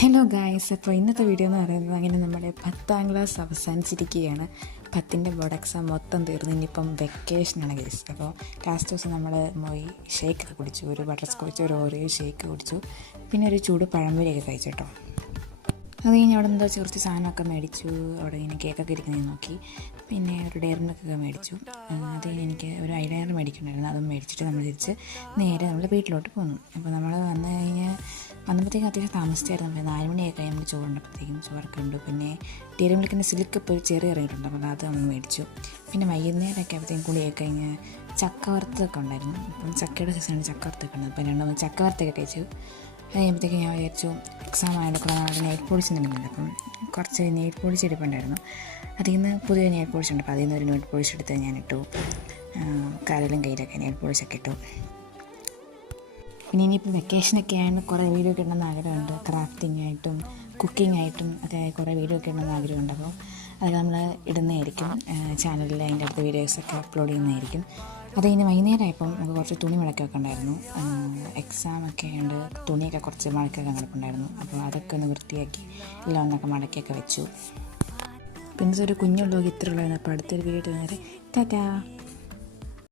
Hello guys, അപ്പോൾ ഇന്നത്തെ video എന്ന് പറയുന്നത് അങ്ങനെ നമ്മുടെ 10ാം ക്ലാസ് അവസാനിച്ചിരിക്കുകയാണ്. 10ൻ്റെ ബോർഡ് എക്സാം മൊത്തം തീർന്ന് ഇനിയിപ്പം വെക്കേഷനാണ് ഗൈസ്. അപ്പോൾ ലാസ്റ്റ് ദിവസം നമ്മൾ പോയി ഷേക്കൊക്കെ കുടിച്ചു, ഒരു ബട്ടർ സ്കോച്ച്, ഒരു ഓറിയോ ഷേക്ക് കുടിച്ചു, പിന്നെ ഒരു ചൂട് പഴംപൊരിയൊക്കെ കഴിച്ചു കേട്ടോ. അത് കഴിഞ്ഞ് അവിടെ എന്തോ കുറച്ച് സാധനമൊക്കെ മേടിച്ചു, അവിടെ ഇങ്ങനെ കേക്കൊക്കെ ഇരിക്കുന്നത് നോക്കി, പിന്നെ ഒരു ഡെയറി മിൽക്കൊക്കെ മേടിച്ചു. അത് കഴിഞ്ഞ് എനിക്ക് ഒരു ഐലൈനർ മേടിക്കണമായിരുന്നു, അതും മേടിച്ചിട്ട് നമ്മൾ തിരിച്ച് നേരെ നമ്മൾ വീട്ടിലോട്ട് പോന്നു. അപ്പോൾ നമ്മൾ വന്നപ്പോഴത്തേക്കും അത്യാവശ്യം താമസിച്ചായിരുന്നു. 4 മണിയൊക്കെ നമ്മൾ ചോറുണ്ടപ്പോഴത്തേക്കും ചോറൊക്കെ ഉണ്ട്. പിന്നെ ഡെയറി മിൽക്കിൻ്റെ സിൽക്ക് ഇപ്പോൾ ഒരു ചെറിയ ഇറങ്ങിയിട്ടുണ്ട്, അപ്പോൾ അത് നമ്മൾ മേടിച്ചു. പിന്നെ വൈകുന്നേരമൊക്കെ ആകുമ്പോഴത്തേക്കും കുളിയൊക്കെ കഴിഞ്ഞ് ചക്ക വറുത്തൊക്കെ ഉണ്ടായിരുന്നു. അപ്പം ചക്കയുടെ സീസണാണ്, ചക്ക വറുത്തൊക്കെ ഉണ്ട്. അപ്പോൾ 2 ചക്ക വറുത്തൊക്കെ കഴിച്ചു. അത് കഴിയുമ്പോഴത്തേക്കും ഞാൻ വിചാരിച്ചു എക്സാം ആയതുകൊണ്ട് നാളെ നെയിൽ പോളിഷ് എന്തെങ്കിലും, അപ്പം കുറച്ച് നെയിൽ പോളിഷ് എടുപ്പുണ്ടായിരുന്നു. അതിൽ നിന്ന് പുതിയ നെയിൽ പോളിഷ് ഉണ്ട്, അപ്പോൾ അതിൽ നിന്ന് ഒരു നെയിൽ പോളിഷ് എടുത്ത് ഞാനിട്ടു. കാലിലും കയ്യിലൊക്കെ നെയിൽ പോളിഷൊക്കെ ഇട്ടു. പിന്നെ ഇനിയിപ്പോൾ വെക്കേഷനൊക്കെ ആയതുകൊണ്ട് കുറേ വീഡിയോ ഒക്കെ ഇടണമെന്ന് ആഗ്രഹമുണ്ട്. ക്രാഫ്റ്റിംഗ് ആയിട്ടും കുക്കിംഗ് ആയിട്ടും ഒക്കെ കുറേ വീഡിയോ ഒക്കെ ഇടണമെന്ന് ആഗ്രഹമുണ്ട്. അപ്പോൾ അത് നമ്മൾ ഇടുന്നതായിരിക്കും ചാനലിൽ, അതിൻ്റെ അടുത്ത വീഡിയോസൊക്കെ അപ്ലോഡ് ചെയ്യുന്നതായിരിക്കും. അത് കഴിഞ്ഞ് വൈകുന്നേരമായപ്പം നമുക്ക് കുറച്ച് തുണി മടക്കൊക്കെ ഉണ്ടായിരുന്നു. എക്സാമൊക്കെ ഉണ്ട്, തുണിയൊക്കെ കുറച്ച് മടക്കൊക്കെ കിടപ്പുണ്ടായിരുന്നു. അപ്പോൾ അതൊക്കെ ഒന്ന് വൃത്തിയാക്കി എല്ലാം ഒന്നൊക്കെ മടക്കിയൊക്കെ വെച്ചു. പിന്നെ ഒരു കുഞ്ഞുള്ളൂ ഇത്രയുള്ളതായിരുന്നു. അപ്പോൾ അടുത്തൊരു വീഡിയോ നേരെ ടാറ്റാ.